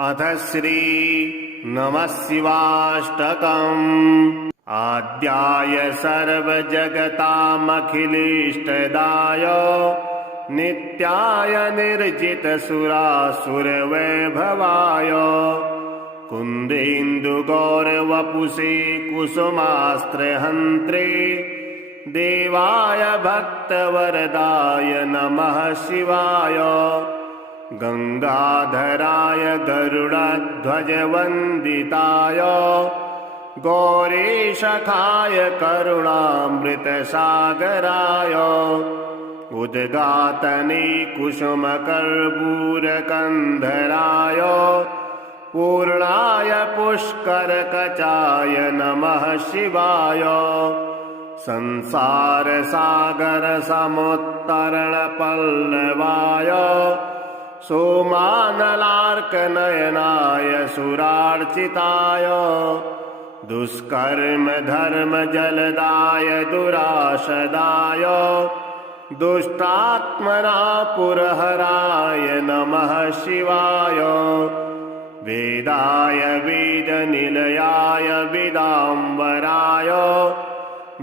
अथ श्री नमः शिवाष्टकम्। आद्याय सर्वजगतामखिलेष्टदाय नित्याय निर्जितसुरासुरवैभवाय कुन्देन्दुगौरवपुषे कुसुमास्त्रहन्त्रे देवाय भक्तवरदाय नमः शिवाय। गंगाधराय गरुडध्वजवन्दिताय गौरीशखाय करुणामृतसागराय उद्गातने कुसुमकर्पूरकन्धराय पूर्णाय पुष्करकचाय नमः शिवाय। संसारसागरसमुत्तरणपल्लवाय सोमानलार्कनयनाय सुरार्चिताय दुष्कर्मधर्मजलदाय दुराशदाय दुष्टात्मनापुरहराय नमः शिवाय। वेदाय वेदनिलयाय विदाम्बराय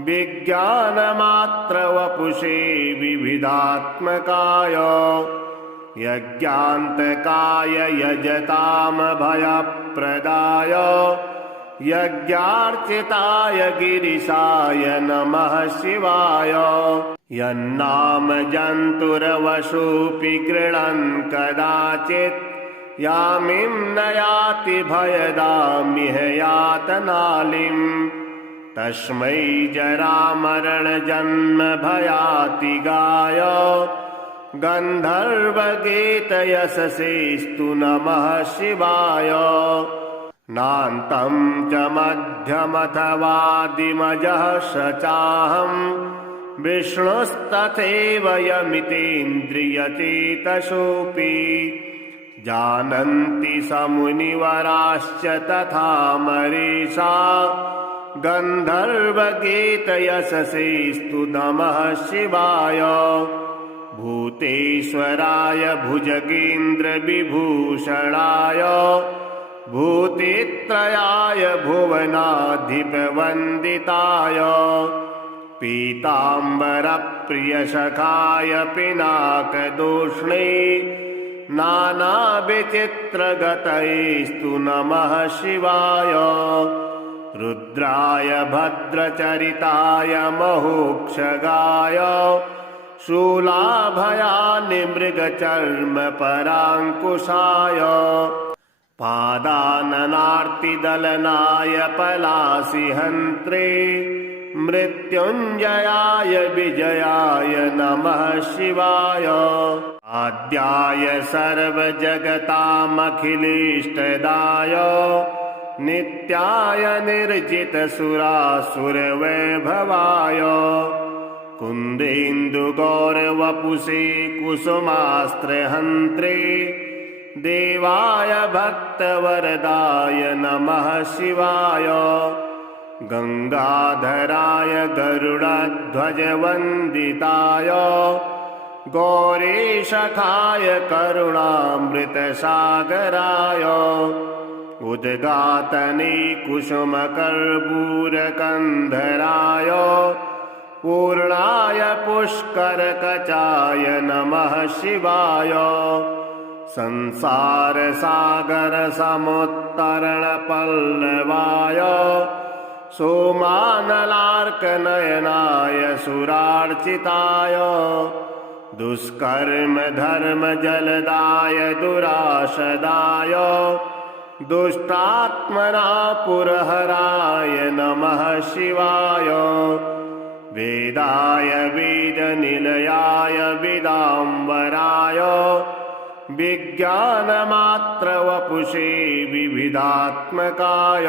विज्ञानमात्रवपुषे विविधात्मकाय यज्ञान्तकाय यजतामभयप्रदाय यज्ञार्चिताय गिरिशाय नमः शिवाय। यन्नाम जन्तुरवशोऽपि गृह्णन् कदाचित् यामिं न याति भयदामिह यातनालिम् तस्मै जरामरणजन्मभयातिगाय गन्धर्वगीतयशसेस्तु नमः शिवाय। नान्तं च मध्यमथवादिमजः स चाहं विष्णुस्तथैव यमितेन्द्रियचेतसोऽपि जानन्ति समुनिवराश्च तथा मरीषा गन्धर्वगीतयशसेस्तु नमः शिवाय। भूतेश्वराय भुजगेन्द्रविभूषणाय भूतित्रयाय भुवनाधिपवन्दिताय पीताम्बरप्रियसखाय पिनाकदूष्णे नानाविचित्रगतैस्तु नमः शिवाय। रुद्राय भद्रचरिताय महोक्षगाय शूलाभयानि मृगचर्मपराङ्कुशाय पादाननार्तिदलनाय पलाशिहन्त्रे मृत्युञ्जयाय विजयाय नमः शिवाय। आद्याय सर्वजगतामखिलेष्टदाय नित्याय निर्जितसुरासुरवैभवाय कुन्देन्दुगौरवपुषे कुसुमास्त्रहन्त्रे देवाय भक्तवरदाय नमः शिवाय। गंगाधराय गरुडध्वजवन्दिताय गौरीशखाय करुणामृतसागराय उद्गातने कुसुमकर्पूरकन्धराय पूर्णाय पुष्करकचाय नमः शिवाय। संसारसागरसमुत्तरणपल्लवाय सोमानलार्कनयनाय सुरार्चिताय दुष्कर्मधर्मजलदाय दुराशदाय दुष्टात्मनापुरहराय नमः शिवाय। वेदाय वेदनिलयाय विदाम्बराय विज्ञानमात्रवपुषे विविधात्मकाय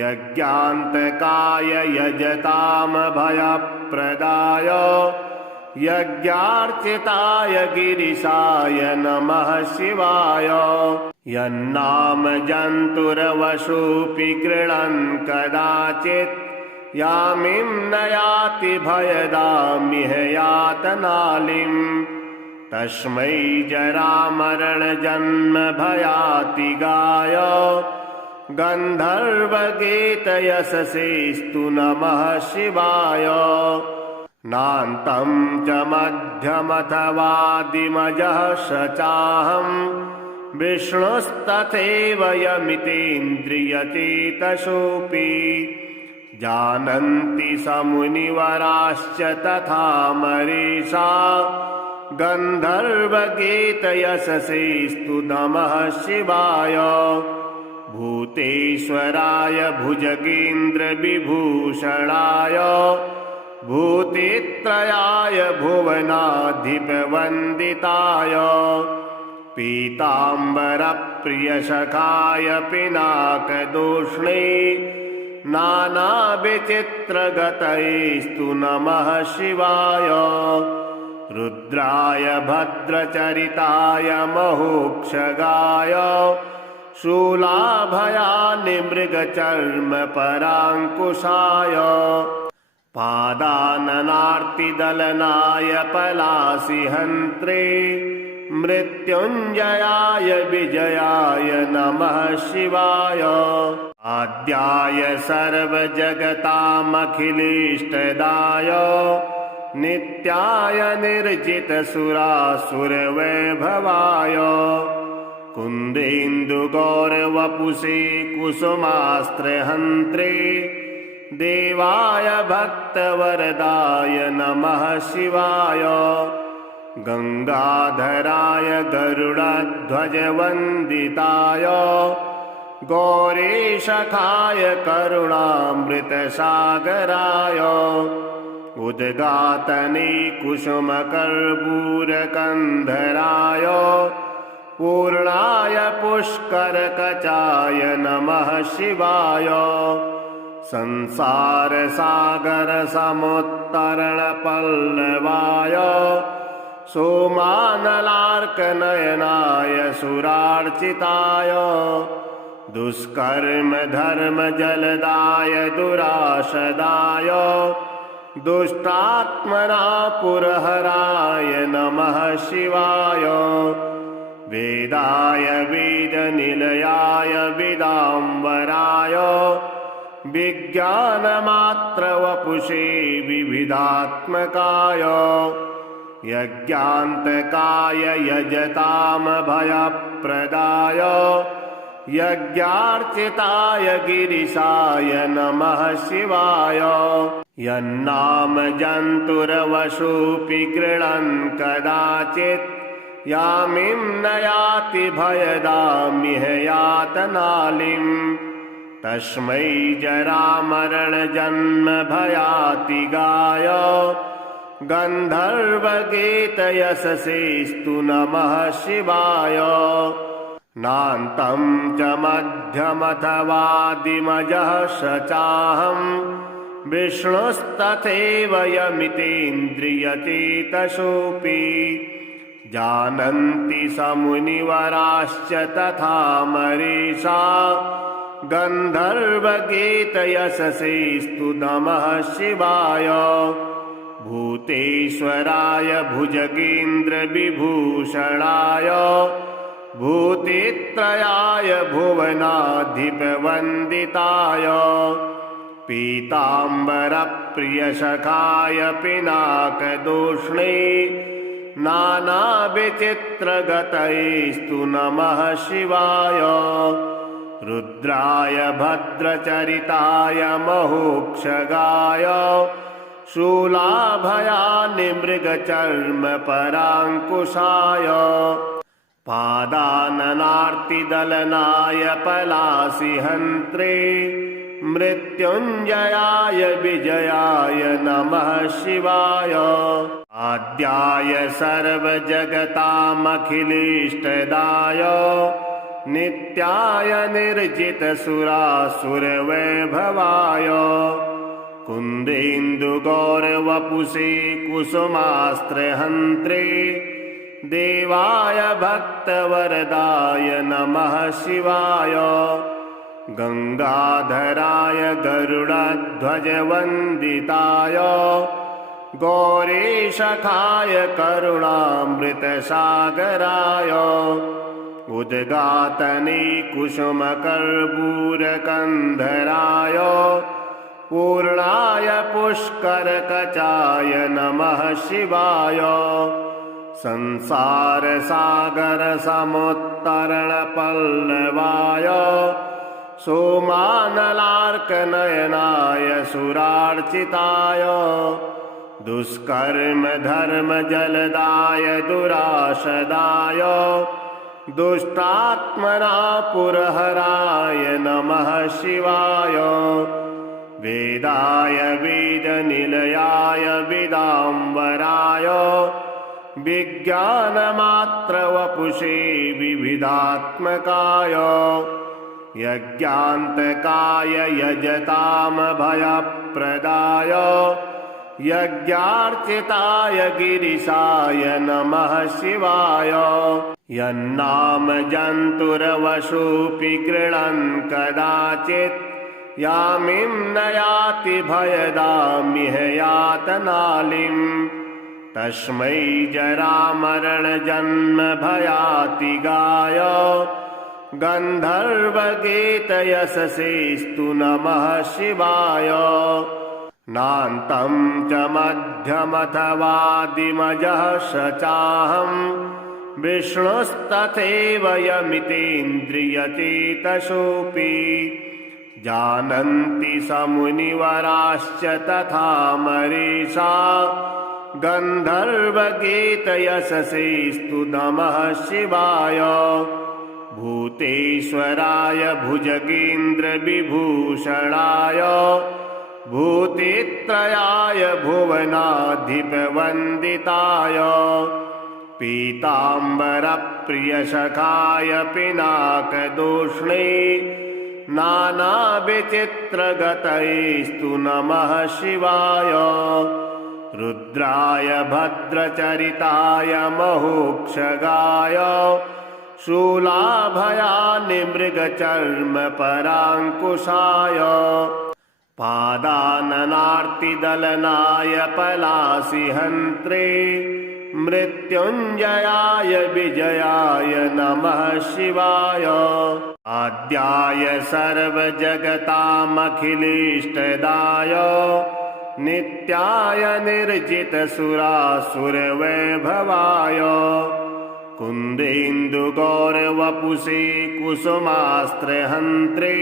यज्ञान्तकाय यजतामभयप्रदाय यज्ञार्चिताय गिरिशाय नमः शिवाय। यन्नाम जन्तुरवशोऽपि गृह्णन् कदाचित् यामिं न याति भयदामिह यातनालिम् तस्मै जरामरणजन्मभयातिगाय गन्धर्वगीतयशसेस्तु नमः शिवाय। नान्तं च मध्यमथवादिमजः स चाहं विष्णुस्तथैव यमितेन्द्रियचेतसोऽपि। जानन्ति स मुनिवराश्च तथा मरीषा गन्धर्वगीतयशसेस्तु नमः शिवाय। भूतेश्वराय भुजगेन्द्रविभूषणाय भूतित्रयाय भुवनाधिपवन्दिताय पीताम्बरप्रियसखाय पिनाकदूष्णे नानाविचित्रगतैस्तु नमः शिवाय। रुद्राय भद्रचरिताय महोक्षगाय शूलाभयानि मृगचर्मपराङ्कुशाय पादाननार्तिदलनाय पलासिहन्त्रे मृत्युञ्जयाय विजयाय नमः शिवाय। आद्याय सर्वजगतामखिलेष्टदाय नित्याय निर्जितसुरासुरवैभवाय कुन्देन्दुगौरवपुषे कुसुमास्त्रहन्त्रे देवाय भक्तवरदाय नमः शिवाय। गंगाधराय गरुडध्वजवन्दिताय गौरीशखाय करुणामृतसागराय उद्गातने कुसुमकर्पूरकन्धराय पूर्णाय पुष्करकचाय नमः शिवाय। संसारसागरसमुत्तरणपल्लवाय सोमानलार्कनयनाय सुरार्चिताय दुष्कर्मधर्मजलदाय दुराशदाय दुष्टात्मना पुरहराय नमः शिवाय। वेदाय वेदनिलयाय विदाम्बराय विज्ञानमात्रवपुषे विविधात्मकाय यज्ञान्तकाय यजतामभयप्रदाय यज्ञार्चिताय गिरिशाय नमः शिवाय। यन्नाम जन्तुरवशोऽपि गृह्णन् कदाचित् यामिं न याति भयदामिह यातनालिम् तस्मै जरामरणजन्मभयातिगाय गन्धर्वगीतयशसेस्तु नमः शिवाय। नान्तं च मध्यमथवादिमजः स चाहं विष्णुस्तथैव यमितेन्द्रियचेतसोऽपि। जानन्ति स मुनिवराश्च तथा मरीषा गन्धर्वगीतयशसेस्तु नमः शिवाय। भूतेश्वराय भुजगेन्द्रविभूषणाय भूतित्रयाय भुवनाधिपवन्दिताय पीताम्बरप्रियसखाय पिनाकदूष्णे नानाविचित्रगतैस्तु नमः शिवाय। रुद्राय भद्रचरिताय महोक्षगाय शूलाभयानि मृगचर्मपराङ्कुशाय पादाननार्तिदलनाय पलासिहन्त्रे मृत्युञ्जयाय विजयाय नमः शिवाय। आद्याय सर्वजगतामखिलेष्टदाय नित्याय निर्जितसुरासुरवैभवाय कुन्देन्दुगौरवपुषे कुसुमास्त्रहन्त्रे देवाय भक्तवरदाय नमः शिवाय। गंगाधराय गरुडध्वजवन्दिताय गौरीशखाय करुणामृतसागराय उद्गातने कुसुमकर्पूरकन्धराय पूर्णाय पुष्करकचाय नमः शिवाय संसारसागरसमुत्तरणपल्लवाय सोमानलार्कनयनाय सुरार्चिताय दुष्कर्म धर्म जलदाय दुराशदाय दुष्टात्मना पुरहराय नमः शिवाय वेदाय वेदनिलयाय विदाम्बराय विज्ञानमात्रवपुषे विविधात्मकाय यज्ञान्तकाय यजतामभयप्रदाय यज्ञार्चिताय गिरिशाय नमः शिवाय यन्नाम जन्तुरवशोऽपि गृह्णन् कदाचित् यामिं न याति भयदामिह यातनालिम् तस्मै जरामरणजन्म भयातिगाय गन्धर्वगीतयशसेस्तु नमः शिवाय नान्तं च मध्यमथवादिमजः स चाहम् विष्णुस्तथैव यमितेन्द्रियचेतसोऽपि जानन्ति स मुनिवराश्च तथा मरीषा गन्धर्वगीतयशसेस्तु नमः शिवाय भूतेश्वराय भुजगेन्द्रविभूषणाय भूतित्रयाय भुवनाधिपवन्दिताय पीताम्बरप्रियसखाय पिनाकदूष्णे नानाविचित्रगतैस्तु नमः शिवाय रुद्राय भद्रचरिताय महोक्षगाय शूलाभयानि मृगचर्मपराङ्कुशाय पादाननार्तिदलनाय पलासिहन्त्रे मृत्युञ्जयाय विजयाय नमः शिवाय आद्याय सर्वजगतामखिलेष्टदाय नित्याय निर्जितसुरासुरवैभवाय कुन्देन्दुगौरवपुषे कुसुमास्त्रहन्त्रे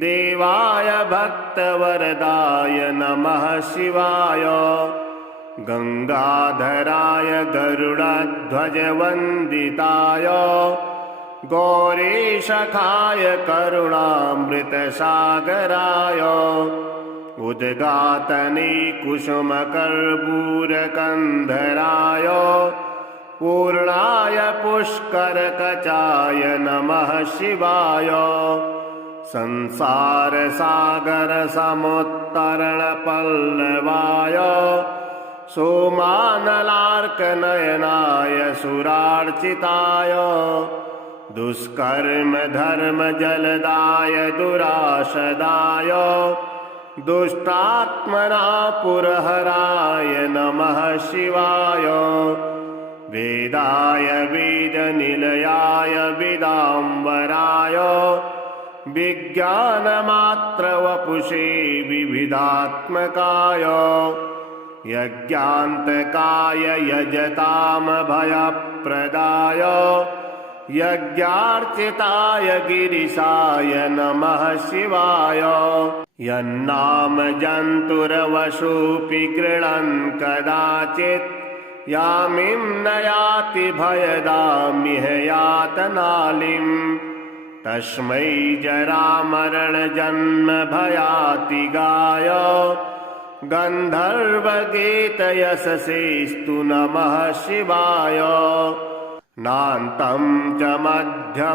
देवाय भक्तवरदाय नमः शिवाय गंगाधराय गरुडध्वजवन्दिताय गौरीशखाय करुणामृतसागराय उद्गातने कुसुमकर्पूरकन्धराय पूर्णाय पुष्करकचाय नमः शिवाय संसारसागरसमुत्तरणपल्लवाय सोमानलार्कनयनाय सुरार्चिताय दुष्कर्म धर्म जलदाय दुराशदाय दुष्टात्मना पुरहराय नमः शिवाय वेदाय वेदनिलयाय विदाम्बराय विज्ञानमात्रवपुषे विविधात्मकाय यज्ञान्तकाय यजतामभयप्रदाय यज्ञार्चिताय गिरिशाय नमः शिवाय यन्नाम जन्तुरवशोऽपि गृह्णन् कदाचित् यामिं न याति भयदामिह यातनालिम् तस्मै जरामरणजन्म भयातिगाय गन्धर्वगीतयशसेस्तु नमः शिवाय नान्तं च मध्यमथवादिमजः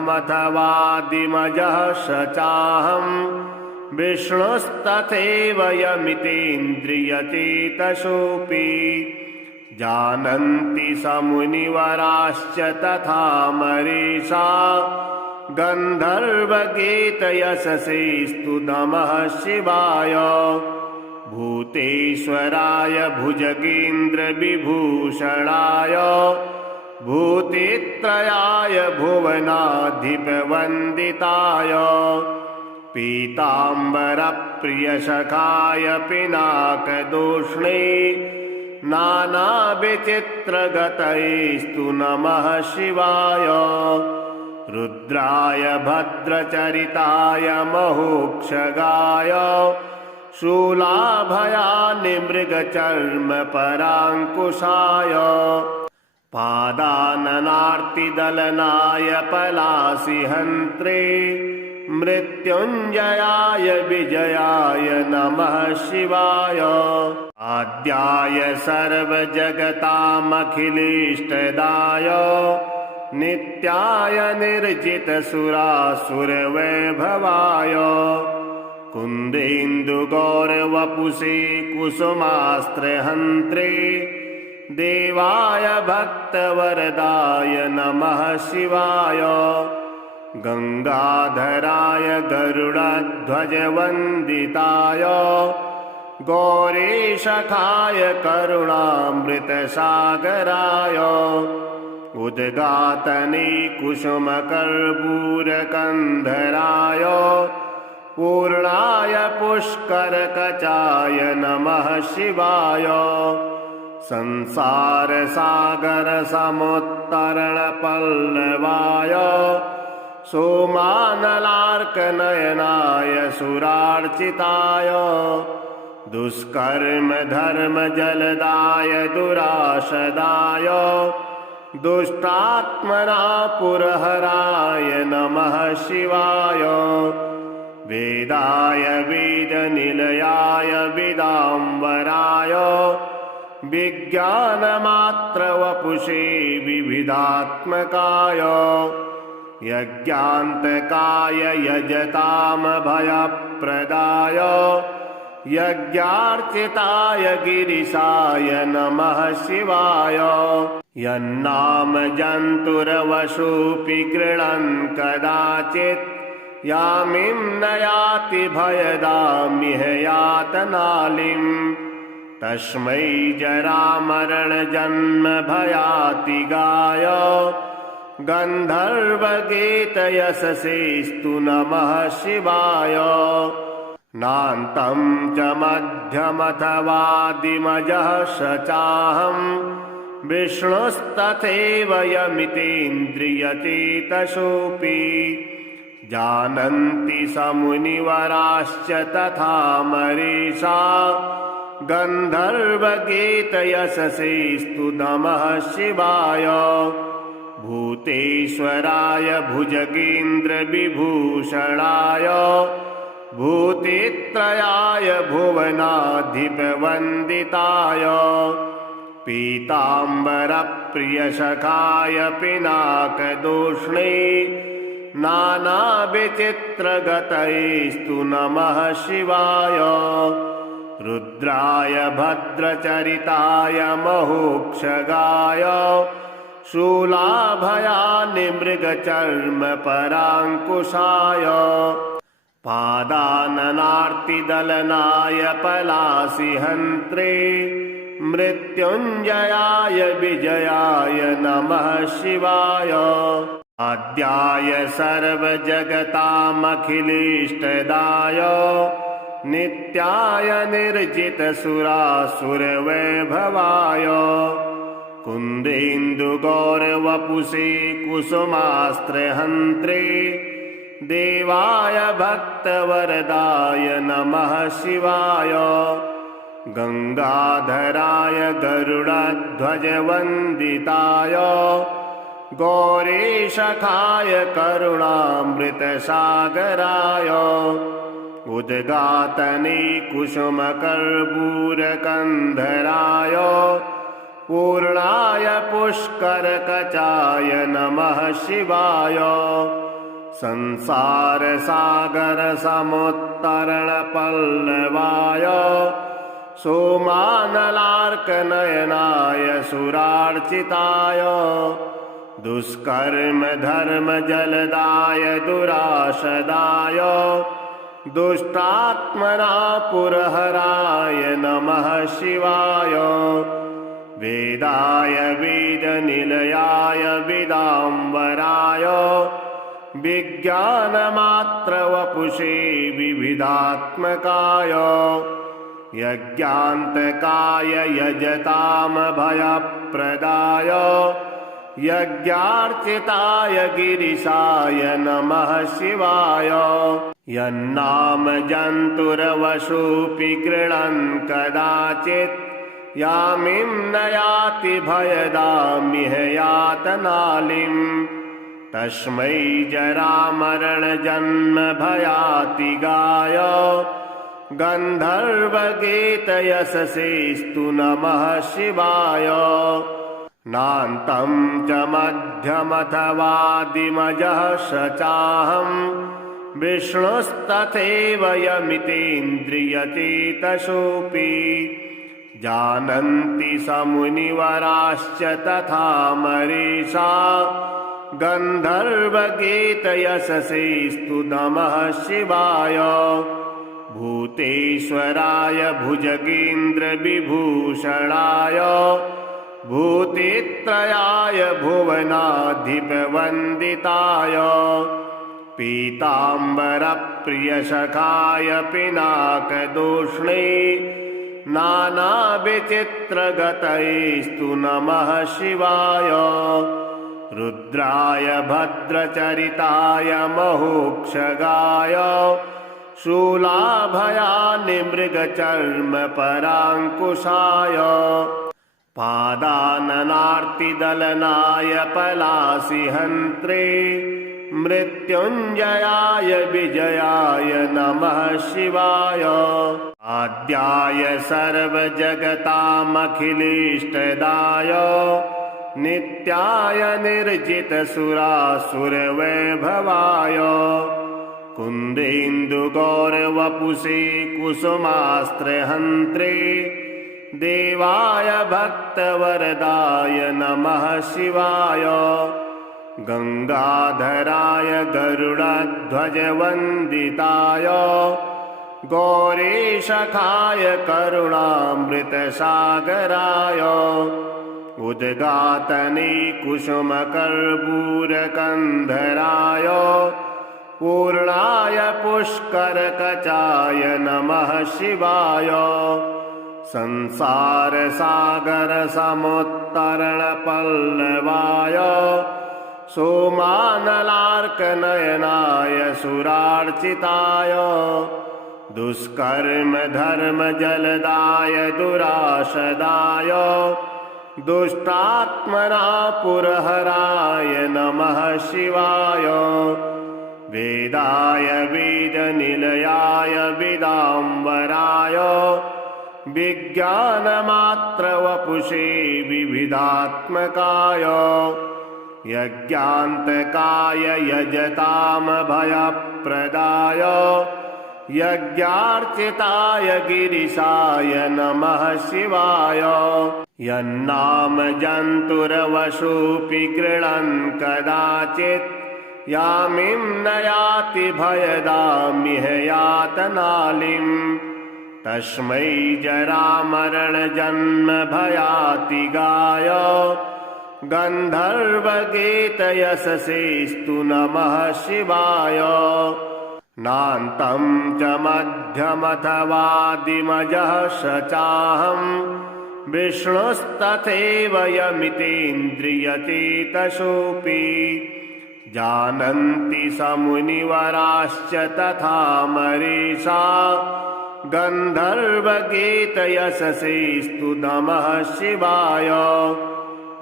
स चाहम् विष्णुस्तथैव यमितेन्द्रियचेतसोऽपि जानन्ति स मुनिवराश्च तथा मरीषा गन्धर्वगीतयशसेस्तु नमः शिवाय भूतेश्वराय भुजगेन्द्रविभूषणाय भूतित्रयाय भुवनाधिपवन्दिताय पीताम्बरप्रियसखाय पिनाकदूष्णे नानाविचित्रगतैस्तु नमः शिवाय। रुद्राय भद्रचरिताय महोक्षगाय शूलाभयानि मृगचर्मपराङ्कुशाय पादाननार्तिदलनाय पलासिहन्त्रे मृत्युञ्जयाय विजयाय नमः शिवाय। आद्याय सर्वजगतामखिलेष्टदाय नित्याय निर्जितसुरासुरवैभवाय कुन्देन्दुगौरवपुषे कुसुमास्त्रहन्त्रे देवाय भक्तवरदाय नमः शिवाय। गंगाधराय गरुडध्वजवन्दिताय गौरीशखाय करुणामृतसागराय उद्गातने कुसुमकर्पूरकन्धराय पूर्णाय पुष्करकचाय नमः शिवाय। संसारसागरसमुत्तरणपल्लवाय सोमानलार्कनयनाय सुरार्चिताय दुष्कर्मधर्मजलदाय दुराशदाय दुष्टात्मना पुरहराय नमः शिवाय। वेदाय वेदनिलयाय विदाम्बराय विज्ञानमात्रवपुषे विविधात्मकाय यज्ञान्तकाय यजतामभयप्रदाय यज्ञार्चिताय गिरिशाय नमः शिवाय। यन्नाम जन्तुरवशोऽपि गृह्णन् कदाचित् यामिं न याति भयदामिह यातनालिम् तस्मै जरामरणजन्मभयातिगाय गन्धर्वगीतयशसेस्तु नमः शिवाय। नान्तं च मध्यमथवादिमजः स चाहं विष्णुस्तथैव यमितेन्द्रियचेतसोऽपि जानन्ति समुनिवराश्च तथा मरीषा गन्धर्वगीतयशसेस्तु नमः शिवाय। भूतेश्वराय भुजगेन्द्रविभूषणाय भूतित्रयाय भुवनाधिपवन्दिताय पीताम्बरप्रियसखाय पिनाकदूष्णे नानाविचित्रगतैस्तु नमः शिवाय। रुद्राय भद्रचरिताय महोक्षगाय शूलाभयानि मृगचर्मपराङ्कुशाय पादाननार्तिदलनाय पलासिहन्त्रे मृत्युञ्जयाय विजयाय नमः शिवाय। आद्याय सर्वजगतामखिलेष्टदाय नित्याय निर्जितसुरासुरवैभवाय कुन्देन्दुगौरवपुषे कुसुमास्त्रहन्त्रे देवाय भक्तवरदाय नमः शिवाय। गंगाधराय गरुडध्वजवन्दिताय गौरीशखाय करुणामृतसागराय उद्गातने कुसुमकर्पूरकन्धराय पूर्णाय पुष्करकचाय नमः शिवाय। संसारसागरसमुत्तरणपल्लवाय सोमानलार्कनयनाय सुरार्चिताय दुष्कर्मधर्मजलदाय दुराशदाय दुष्टात्मना पुरहराय नमः शिवाय वेदाय वेदनिलयाय वेदाम्बराय विज्ञानमात्रवपुषे विविधात्मकाय यज्ञान्तकाय यजतामभयप्रदाय यज्ञार्चिताय गिरिशाय नमः शिवाय यन्नाम जन्तुरवशोऽपि गृह्णन् कदाचित् यामिं न याति भयदामिह यातनालिम् तस्मै जरामरणजन्म भयातिगाय गन्धर्वगीतयशसेस्तु नमः शिवाय नान्तं च मध्यमथवादिमजः स चाहं विष्णुस्तथैव यमितेन्द्रियचेतसोऽपि जानन्ति समुनिवराश्च तथा मरीषा गन्धर्वगीतयशसेस्तु नमः शिवाय भूतेश्वराय भुजगेन्द्रविभूषणाय भूतित्रयाय भुवनाधिपवन्दिताय पीताम्बरप्रियसखाय पिनाकदूष्णे नानाविचित्रगतैस्तु नमः शिवाय रुद्राय भद्रचरिताय महोक्षगाय शूलाभयानि मृगचर्मपराङ्कुशाय पादाननार्तिदलनाय पलासिहन्त्रे मृत्युञ्जयाय विजयाय नमः शिवाय आद्याय सर्वजगतामखिलेष्टदाय नित्याय निर्जितसुरासुरवैभवाय कुन्देन्दुगौरवपुषे कुसुमास्त्रहन्त्रे देवाय भक्तवरदाय नमः शिवाय गंगाधराय गरुडध्वजवन्दिताय गौरीशखाय करुणामृतसागराय उद्गातने कुसुमकर्पूरकन्धराय पूर्णाय पुष्करकचाय नमः शिवाय संसारसागरसमुत्तरणपल्लवाय सोमानलार्कनयनाय सुरार्चिताय दुष्कर्मधर्मजलदाय दुराशदाय दुष्टात्मना पुरहराय नमः शिवाय वेदाय वेदनिलयाय वेदाम्बराय विज्ञानमात्रवपुषे विविधात्मकाय यज्ञान्तकाय यजतामभयप्रदाय यज्ञार्चिताय गिरिशाय नमः शिवाय यन्नाम जन्तुरवशोऽपि गृह्णन् कदाचित् यामिं न याति भयदामिह यातनालिम् तस्मै जरामरणजन्म भयातिगाय गन्धर्वगीतयशसेस्तु नमः शिवाय नान्तं च मध्यमथवादिमजः स चाहं विष्णुस्तथैव यमितेन्द्रियचेतसोऽपि जानन्ति समुनिवराश्च तथा मरीषा गन्धर्वगीतयशसेस्तु नमः शिवाय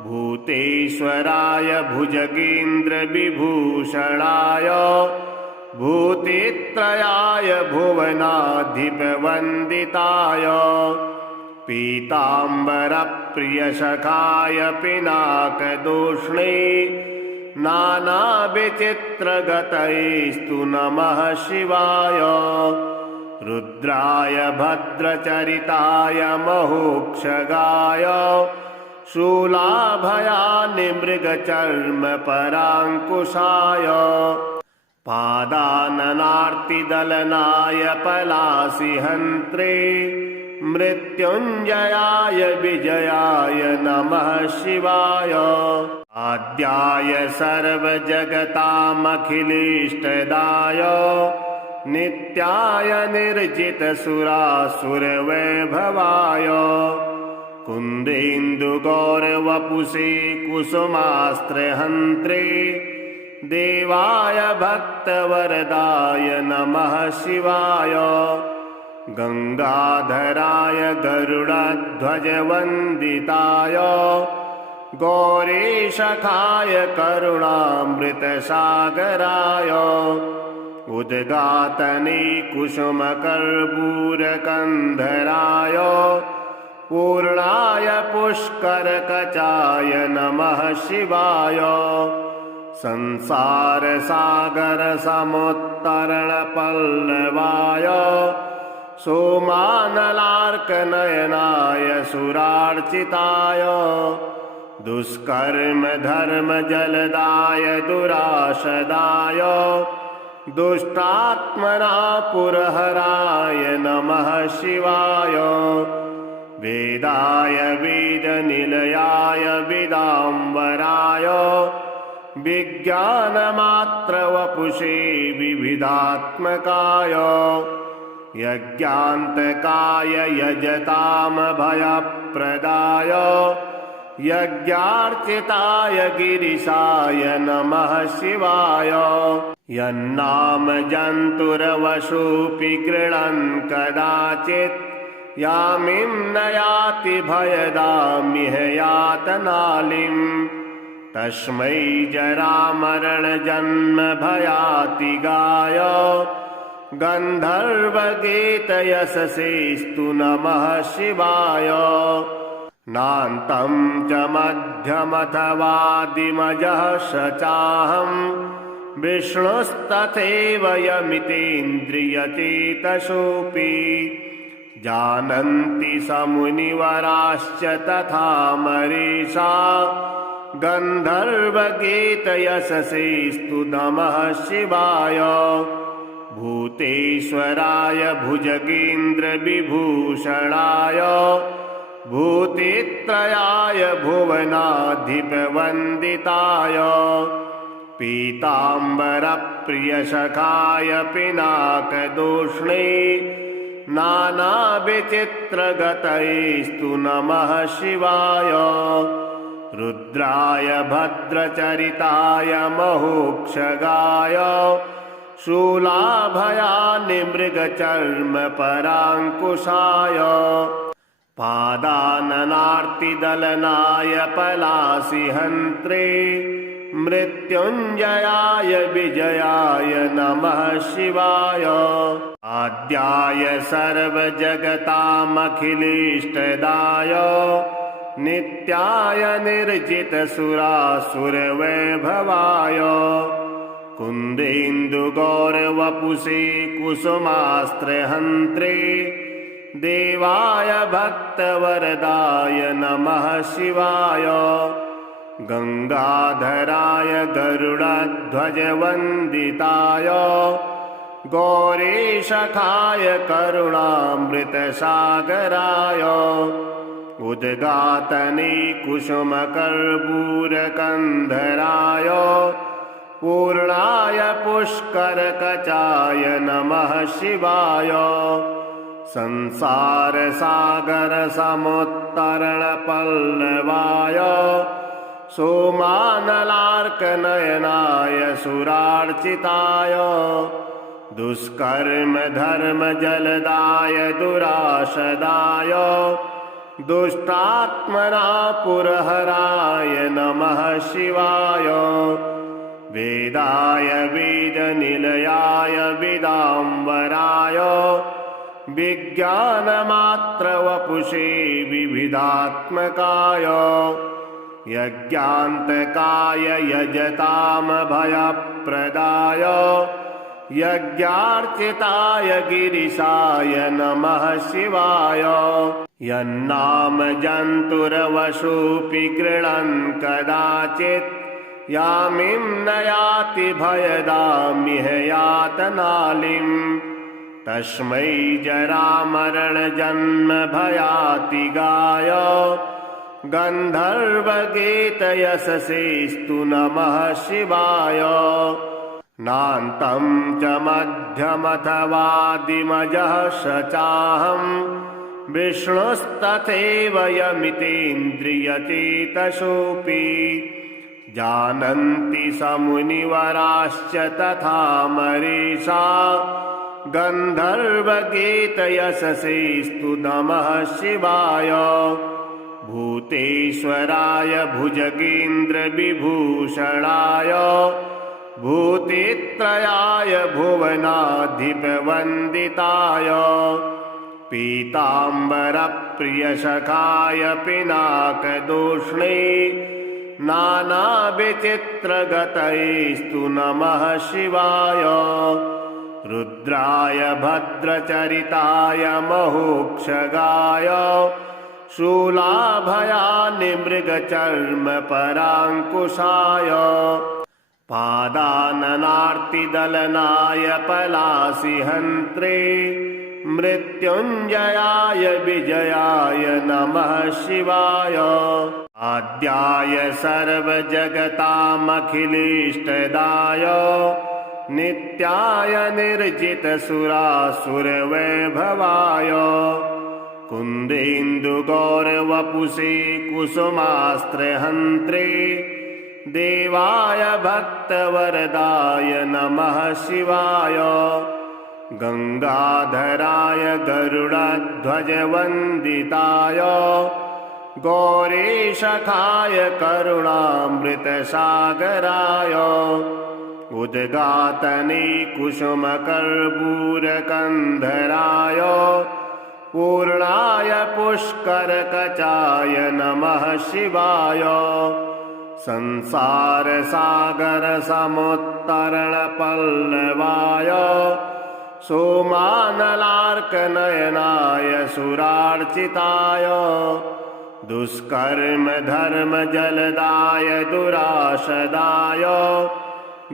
भूतेश्वराय भुजगेन्द्रविभूषणाय भूतित्रयाय भुवनाधिपवन्दिताय पीताम्बरप्रियसखाय पिनाकदूष्णे नानाविचित्रगतैस्तु नमः शिवाय रुद्राय भद्रचरिताय महोक्षगाय शूलाभयानि मृगचर्मपराङ्कुशाय पादाननार्तिदलनाय पलासिहन्त्रे मृत्युञ्जयाय विजयाय नमः शिवाय। आद्याय सर्वजगतामखिलेष्टदाय नित्याय निर्जितसुरासुरवैभवाय कुन्देन्दुगौरवपुषे कुसुमास्त्रहन्त्रे देवाय भक्तवरदाय नमः शिवाय। गंगाधराय गरुडध्वजवन्दिताय गौरीशखाय करुणामृतसागराय उद्गातने कुसुमकर्पूरकन्धराय पूर्णाय पुष्करकचाय नमः शिवाय। संसारसागरसमुत्तरणपल्लवाय सोमानलार्कनयनाय सुरार्चिताय दुष्कर्मधर्मजलदाय दुराशदाय दुष्टात्मना पुरहराय नमः शिवाय। वेदाय वेदनिलयाय विदाम्बराय विज्ञानमात्रवपुषे विविधात्मकाय यज्ञान्तकाय यजतामभयप्रदाय यज्ञार्चिताय गिरिशाय नमः शिवाय। यन्नाम जन्तुरवशोऽपि गृह्णन् कदाचित् यामिं न याति भयदामिह यातनालिम् तस्मै जरामरणजन्मभयातिगाय गन्धर्वगीतयशसेस्तु नमः शिवाय। नान्तं च मध्यमथवादिमजः स चाहं विष्णुस्तथैव यमितेन्द्रियचेतसोऽपि जानन्ति समुनिवराश्च तथा मरीषा गन्धर्वगीतयशसेस्तु नमः शिवाय। भूतेश्वराय भुजगेन्द्रविभूषणाय भूतित्रयाय भुवनाधिपवन्दिताय पीताम्बरप्रियसखाय पिनाकदूष्णे नानाविचित्रगतैस्तु नमः शिवाय। रुद्राय भद्रचरिताय महोक्षगाय शूलाभयान्मृगचर्मपराङ्कुशाय पादाननार्तिदलनाय पलासिहन्त्रे मृत्युञ्जयाय विजयाय नमः शिवाय। आद्याय सर्वजगतामखिलेष्टदाय नित्याय निर्जितसुरासुरवैभवाय कुन्देन्दुगौरवपुषे कुसुमास्त्रहन्त्रे देवाय भक्तवरदाय नमः शिवाय। गंगाधराय गरुडध्वजवन्दिताय गौरीशखाय करुणामृतसागराय उद्गातने कुसुमकर्पूरकन्धराय पूर्णाय पुष्करकचाय नमः शिवाय। संसारसागरसमुत्तरणपल्लवाय सोमानलार्कनयनाय सुरार्चिताय दुष्कर्मधर्मजलदाय दुराशदाय दुष्टात्मना पुरहराय नमः शिवाय। वेदाय वेदनिलयाय विदाम्बराय विज्ञानमात्रवपुषे विविधात्मकाय यज्ञान्तकाय यजतामभयप्रदाय यज्ञार्चिताय गिरिशाय नमः शिवाय। यन्नाम जन्तुरवशोऽपि गृह्णन् कदाचित् यामिं न याति भयदामिह यातनालिम् तस्मै जरामरणजन्म भयातिगाय गन्धर्वगीतयशसेस्तु नमः शिवाय। नान्तं च मध्यमथवादिमजः स चाहम् विष्णुस्तथैव यमितेन्द्रियचेतसोऽपि जानन्ति स मुनिवराश्च तथा मरीषा गन्धर्वगीतयशसेस्तु नमः शिवाय। भूतेश्वराय भुजगेन्द्रविभूषणाय भूतित्रयाय भुवनाधिपवन्दिताय पीताम्बरप्रियसखाय पिनाकदूष्णे नानाविचित्रगतैस्तु नमः शिवाय। रुद्राय भद्रचरिताय महोक्षगाय शूलाभयानि मृगचर्मपराङ्कुशाय पादाननार्तिदलनाय पलासिहन्त्रे मृत्युञ्जयाय विजयाय नमः शिवाय। आद्याय सर्वजगतामखिलेष्टदाय नित्याय निर्जितसुरासुरवैभवाय कुन्देन्दुगौरवपुषे कुसुमास्त्रहन्त्रे देवाय भक्तवरदाय नमः शिवाय। गंगाधराय गरुडध्वजवन्दिताय गौरीशखाय करुणामृतसागराय उद्गातने कुसुमकर्पूरकन्धराय पूर्णाय पुष्करकचाय नमः शिवाय। संसारसागरसमुत्तरणपल्लवाय सोमानलार्कनयनाय सुरार्चिताय दुष्कर्मधर्मजलदाय दुराशदाय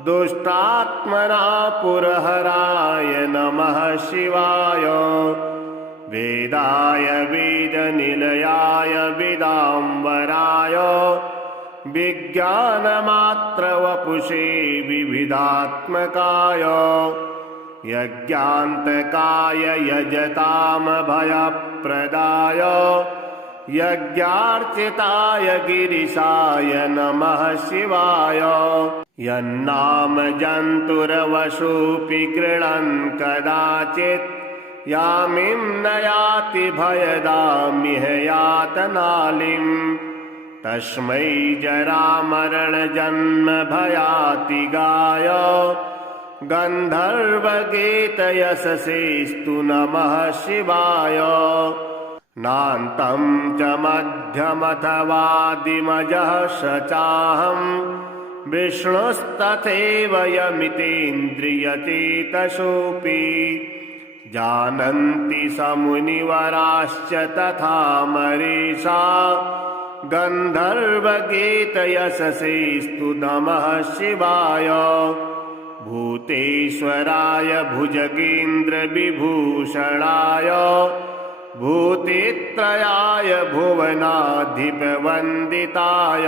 दुष्टात्मना पुरहराय नमः शिवाय। वेदाय वेदनिलयाय विदाम्बराय विज्ञानमात्रवपुषे विविधात्मकाय यज्ञान्तकाय यजतामभयप्रदाय यज्ञार्चिताय गिरिशाय नमः शिवाय। यन्नाम जन्तुरवशोऽपि गृह्णन् कदाचित् यामिं न याति भयदामिह यातनालिम् तस्मै जरामरणजन्म भयातिगाय गन्धर्वगीतयशसेस्तु नमः शिवाय। नान्तं च मध्यमथवादिमजः स चाहम् विष्णुस्तथैव यमितेन्द्रियचेतसोऽपि जानन्ति स मुनिवराश्च तथा मरीषा गन्धर्वगीतयशसेस्तु नमः शिवाय। भूतेश्वराय भुजगेन्द्रविभूषणाय भूतित्रयाय भुवनाधिपवन्दिताय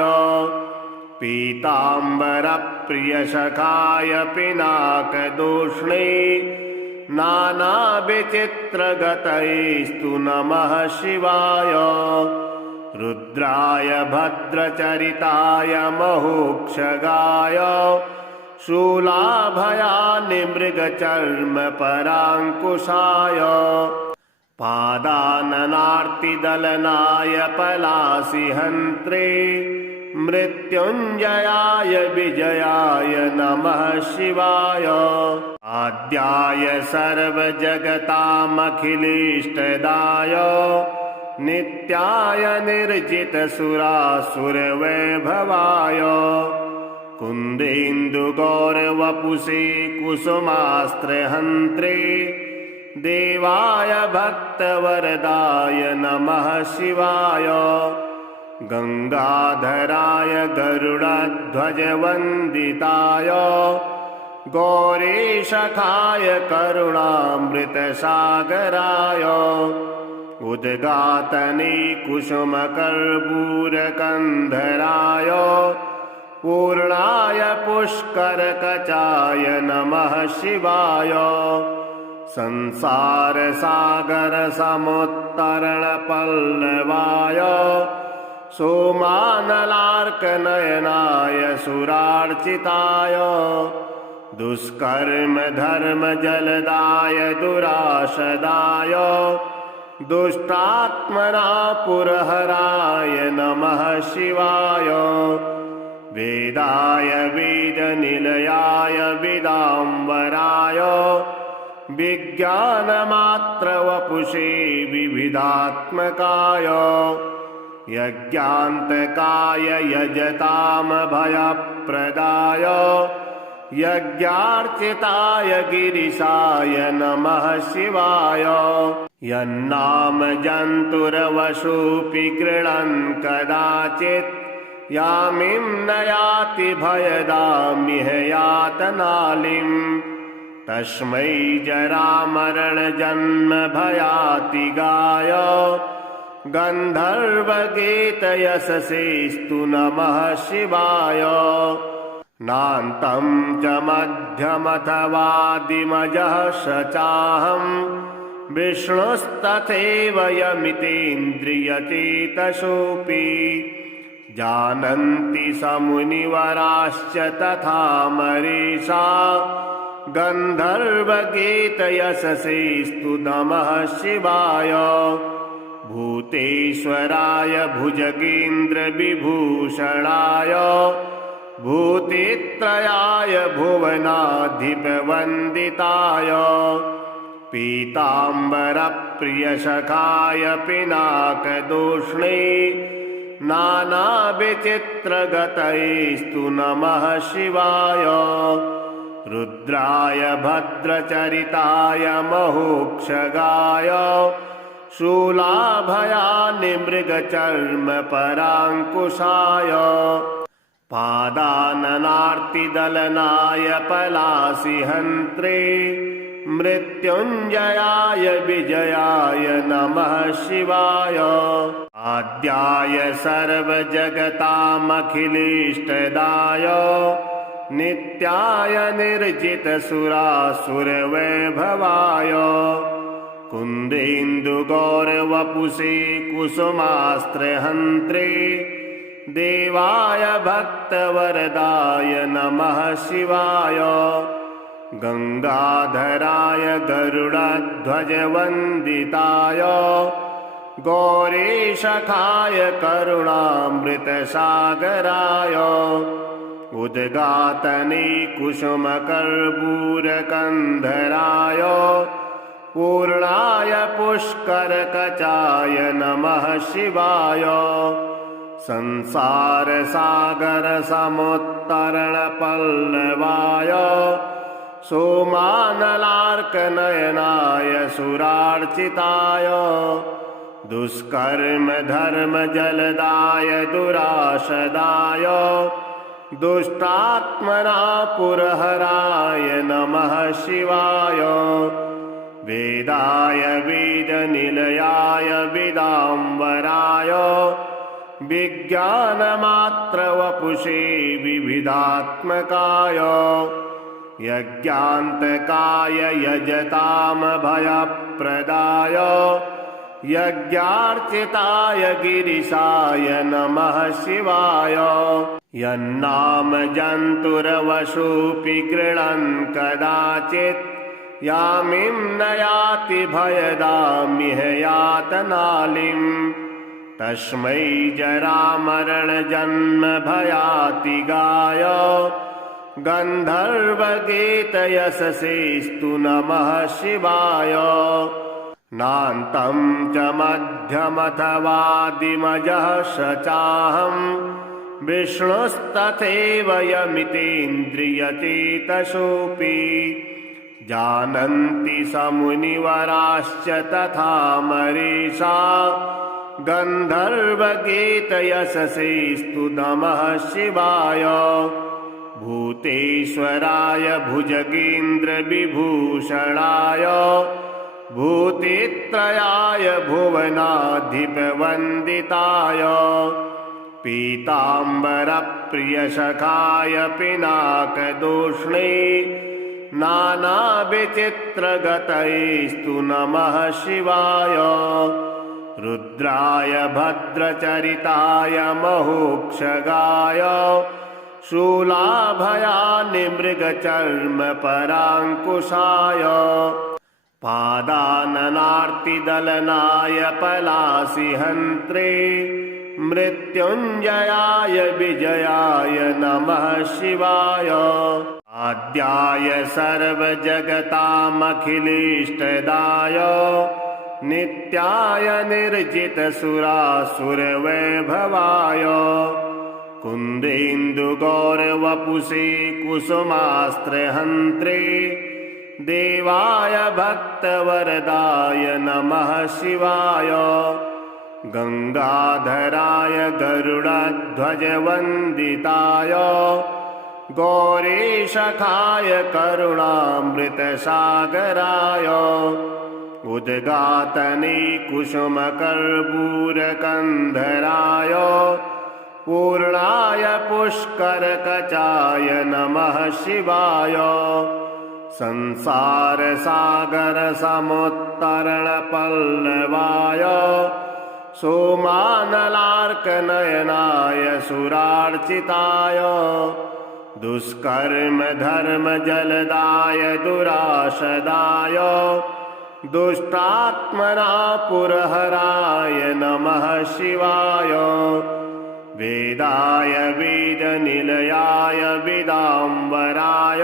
पीताम्बरप्रियसखाय पिनाकदूष्णे नानाविचित्रगतैस्तु नमः शिवाय। रुद्राय भद्रचरिताय महोक्षगाय शूलाभयानि मृगचर्मपराङ्कुशाय पादाननार्तिदलनाय पलासिहन्त्रे मृत्युञ्जयाय विजयाय नमः शिवाय। आद्याय सर्वजगतामखिलेष्टदाय नित्याय निर्जितसुरासुरवैभवाय कुन्देन्दुगौरवपुषे कुसुमास्त्रहन्त्रे देवाय भक्तवरदाय नमः शिवाय। गंगाधराय गरुडध्वजवन्दिताय गौरीशखाय करुणामृतसागराय उद्गातने कुसुमकर्पूरकन्धराय पूर्णाय पुष्करकचाय नमः शिवाय संसारसागरसमुत्तरणपल्लवाय सोमानलार्कनयनाय सुरार्चिताय दुष्कर्म धर्म जलदाय दुराशदाय दुष्टात्मना पुरहराय नमः शिवाय वेदाय वेदनिलयाय विदाम्बराय विज्ञानमात्रवपुषे विविधात्मकाय यज्ञान्तकाय यजतामभयप्रदाय यज्ञार्चिताय गिरिशाय नमः शिवाय यन्नाम जन्तुरवशोऽपि गृह्णन् कदाचित् यामिं न याति भयदामिह यातनालिम् तस्मै जरामरणजन्मभयातिगाय गन्धर्वगीतयशसेस्तु नमः शिवाय नान्तं च मध्यमथवादिमजः स चाहं विष्णुस्तथैव यमितेन्द्रियचेतसोऽपि जानन्ति समुनिवराश्च तथा मरीषा गन्धर्वगीतयशसेस्तु नमः शिवाय भूतेश्वराय भुजगेन्द्रविभूषणाय भूतित्रयाय भुवनाधिपवन्दिताय पीताम्बरप्रियसखाय पिनाकदूष्णे नानाविचित्रगतैस्तु नमः शिवाय रुद्राय भद्रचरिताय महोक्षगाय शूलाभयानि मृगचर्मपराङ्कुशाय पादाननार्तिदलनाय पलासिहन्त्रे मृत्युञ्जयाय विजयाय नमः शिवाय आद्याय सर्वजगतामखिलेष्टदाय नित्याय निर्जितसुरासुरवैभवाय कुन्देन्दुगौरवपुषे कुसुमास्त्रहन्त्रे देवाय भक्तवरदाय नमः शिवाय गंगाधराय गरुडध्वजवन्दिताय गौरीशखाय करुणामृतसागराय उद्गातने कुसुमकर्पूरकन्धराय पूर्णाय पुष्करकचाय नमः शिवाय संसारसागरसमुत्तरणपल्लवाय सोमानलार्कनयनाय सुरार्चिताय दुष्कर्म धर्म जलदाय दुराशदाय दुष्टात्मना पुरहराय नमः शिवाय वेदाय वेदनिलयाय विदाम्बराय विज्ञानमात्रवपुषे विविधात्मकाय यज्ञान्तकाय यजतामभयप्रदाय यज्ञार्चिताय गिरिशाय नमः शिवाय यन्नाम जन्तुरवशोऽपि गृह्णन् कदाचित् यामिं न याति भयदामिह यातनालिम् तस्मै जरामरणजन्मभयातिगाय गन्धर्वगीतयशसेस्तु नमः शिवाय नान्तं च मध्यमथवादिमजः स चाहं विष्णुस्तथैव यमितेन्द्रियचेतसोऽपि जानन्ति समुनिवराश्च तथा मरीषा गन्धर्वगीतयशसेस्तु नमः शिवाय भूतेश्वराय भुजगेन्द्रविभूषणाय भूतित्रयाय भुवनाधिपवन्दिताय पीताम्बरप्रियसखाय पिनाकदूष्णे नानाविचित्रगतैस्तु नमः शिवाय रुद्राय भद्रचरिताय महोक्षगाय शूलाभयानि मृगचर्मपराङ्कुशाय पादाननार्तिदलनाय पलासिहन्त्रे मृत्युञ्जयाय विजयाय नमः शिवाय आद्याय सर्वजगतामखिलेष्टदाय नित्याय निर्जितसुरासुरवैभवाय कुन्देन्दुगौरवपुषे कुसुमास्त्रहन्त्रे देवाय भक्तवरदाय नमः शिवाय गंगाधराय गरुडध्वजवन्दिताय गौरीशखाय करुणामृतसागराय उद्गातने कुसुमकर्पूरकन्धराय पूर्णाय पुष्करकचाय नमः शिवाय संसारसागरसमुत्तरणपल्लवाय सोमानलार्कनयनाय सुरार्चिताय दुष्कर्मधर्मजलदाय दुराशदाय दुष्टात्मना पुरहराय नमः शिवाय वेदाय वेदनिलयाय विदाम्बराय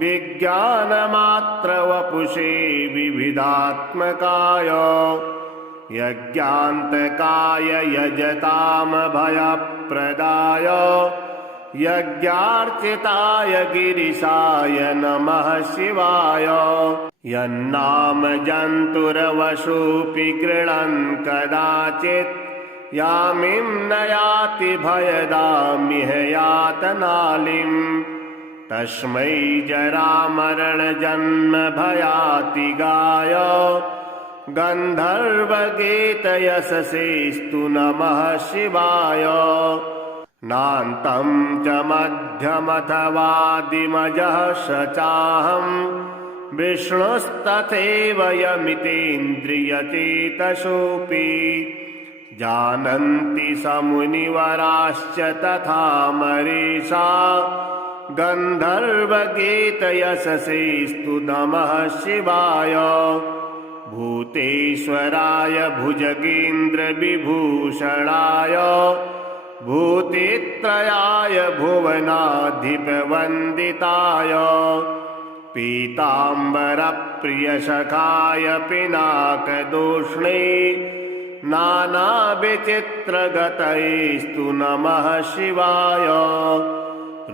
विज्ञानमात्रवपुषे विविधात्मकाय यज्ञान्तकाय यजतामभयप्रदाय यज्ञार्चिताय गिरिशाय नमः शिवाय यन्नाम जन्तुरवशोऽपि गृह्णन् कदाचित् यामिं न याति भयदामिह यातनालिम् तस्मै जरामरणजन्मभयातिगाय गन्धर्वगीतयशसेस्तु नमः शिवाय नान्तं च मध्यमथवादिमजः स चाहं विष्णुस्तथैव यमितेन्द्रियचेतसोऽपि जानन्ति समुनिवराश्च तथा मरीषा गन्धर्वगीतयशसेस्तु नमः शिवाय भूतेश्वराय भुजगेन्द्रविभूषणाय भूतित्रयाय भुवनाधिपवन्दिताय पीताम्बरप्रियसखाय पिनाकदूष्णे नानाविचित्रगतैस्तु नमः शिवाय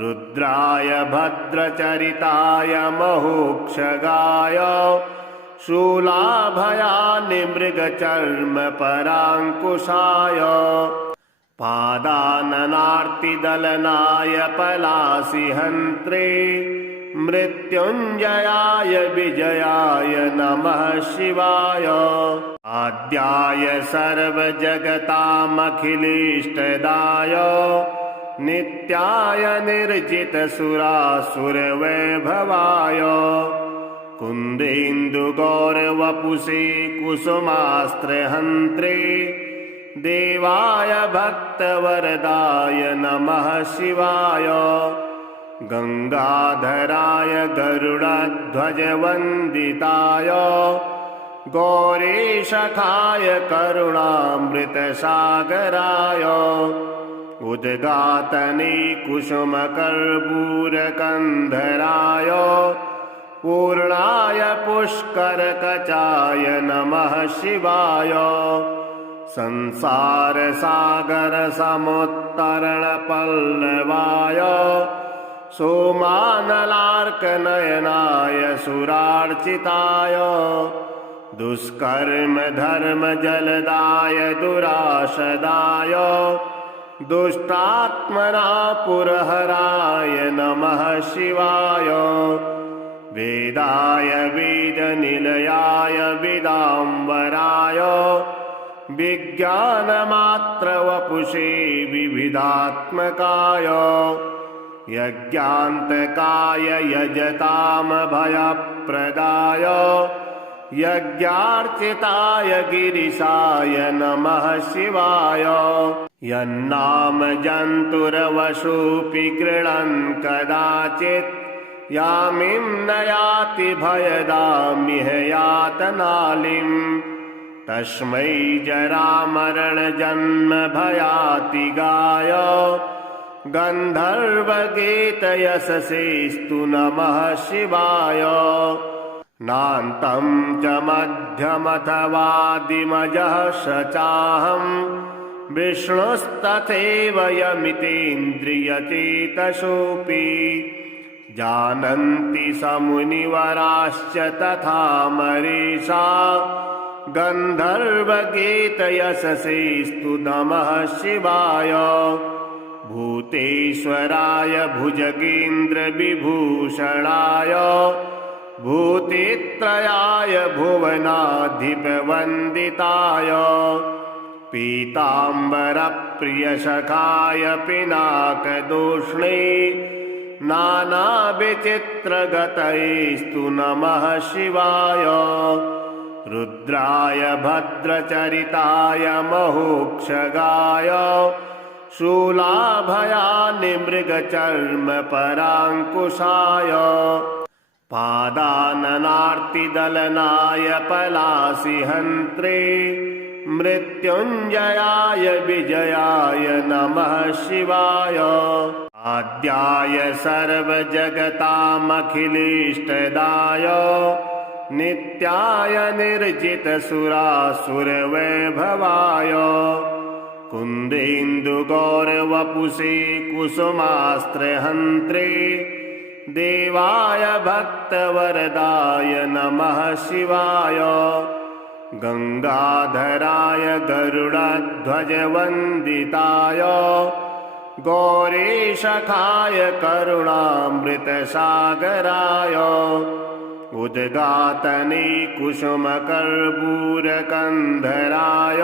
रुद्राय भद्रचरिताय महोक्षगाय शूलाभयानि मृगचर्मपराङ्कुशाय पादाननार्तिदलनाय पलासिहन्त्रे मृत्युञ्जयाय विजयाय नमः शिवाय आद्याय सर्वजगतामखिलेष्टदाय नित्याय निर्जितसुरासुरवैभवाय कुन्देन्दुगौरवपुषे कुसुमास्त्रहन्त्रे देवाय भक्तवरदाय नमः शिवाय गंगाधराय गरुडध्वजवन्दिताय गौरीशखाय करुणामृतसागराय उद्गातने कुसुमकर्पूरकन्धराय पूर्णाय पुष्करकचाय नमः शिवाय संसारसागरसमुत्तरणपल्लवाय सोमानलार्कनयनाय सुरार्चिताय दुष्कर्म धर्म जलदाय दुराशदाय दुष्टात्मना पुरहराय नमः शिवाय। वेदाय वेदनिलयाय विदाम्बराय विज्ञानमात्रवपुषे विविधात्मकाय यज्ञान्तकाय यजतामभयप्रदाय यज्ञार्चिताय गिरिशाय नमः शिवाय। यन्नाम जन्तुरवशोऽपि गृह्णन् कदाचित् यामिं न याति भयदामिह यातनालिम् तस्मै जरामरणजन्म भयातिगाय गन्धर्वगीतयशसेस्तु नमः शिवाय। नान्तं च मध्यमथवादिमजः स चाहं विष्णुस्तथैव यमितेन्द्रियचेतसोऽपि जानन्ति समुनिवराश्च तथा मरीषा गन्धर्वगीतयशसेस्तु नमः शिवाय। भूतेश्वराय भुजगेन्द्रविभूषणाय भूतित्रयाय भुवनाधिपवन्दिताय पीताम्बरप्रियसखाय पिनाकदूष्णे नानाविचित्रगतैस्तु नमः शिवाय। रुद्राय भद्रचरिताय महोक्षगाय शूलाभयानि मृगचर्मपराङ्कुशाय पादाननार्तिदलनाय पलासिहन्त्रे मृत्युञ्जयाय विजयाय नमः शिवाय। आद्याय सर्वजगतामखिलेष्टदाय नित्याय निर्जितसुरासुरवैभवाय कुन्देन्दुगौरवपुषे कुसुमास्त्रहन्त्रे देवाय भक्तवरदाय नमः शिवाय। गंगाधराय गरुडध्वजवन्दिताय गौरीशखाय करुणामृतसागराय उद्गातने कुसुमकर्पूरकन्धराय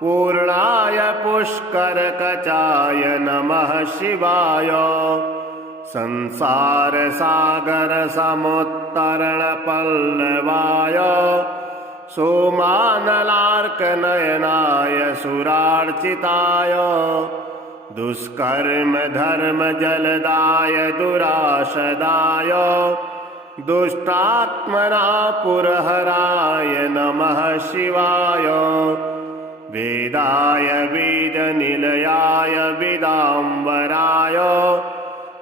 पूर्णाय पुष्करकचाय नमः शिवाय। संसारसागरसमुत्तरणपल्लवाय सोमानलार्कनयनाय सुरार्चिताय दुष्कर्म धर्म जलदाय दुराशदाय दुष्टात्मना पुरहराय नमः शिवाय। वेदाय वेदनिलयाय विदाम्बराय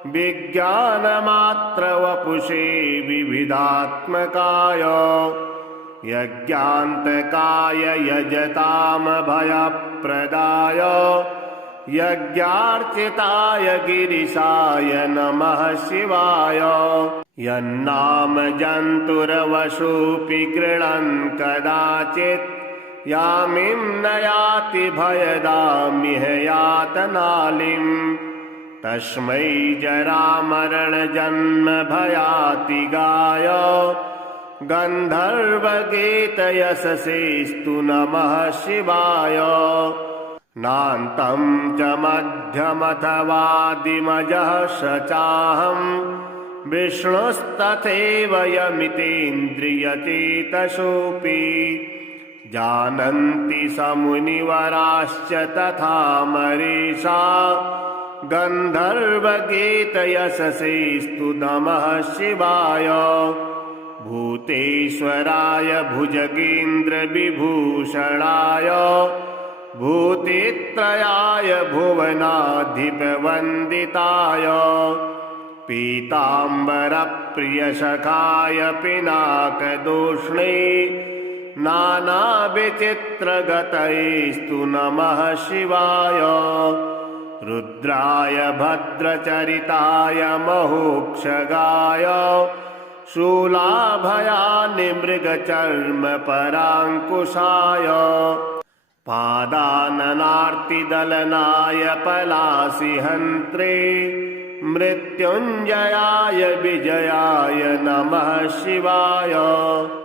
विज्ञानमात्रवपुषे विविधात्मकाय यज्ञान्तकाय यजतामभयप्रदाय यज्ञार्चिताय गिरिशाय नमः शिवाय। यन्नाम जन्तुरवशोऽपि गृह्णन् कदाचित् यामिं न याति भयदामिह यातनालिम् तस्मै जरामरणजन्म भयातिगाय गन्धर्वगीतयशसेस्तु नमः शिवाय। नान्तं च मध्यमथवादिमजः स चाहं विष्णुस्तथैव यमितेन्द्रियचेतसोऽपि जानन्ति समुनिवराश्च तथा मरीषा गन्धर्वगीतयशसेस्तु नमः शिवाय। भूतेश्वराय भुजगेन्द्रविभूषणाय भूतित्रयाय भुवनाधिपवन्दिताय पीताम्बरप्रियसखाय पिनाकदूष्णे नानाविचित्रगतैस्तु नमः शिवाय। रुद्राय भद्रचरिताय महोक्षगाय शूलाभयानि मृगचर्मपराङ्कुशाय पादाननार्तिदलनाय पलासिहन्त्रे मृत्युञ्जयाय विजयाय नमः शिवाय।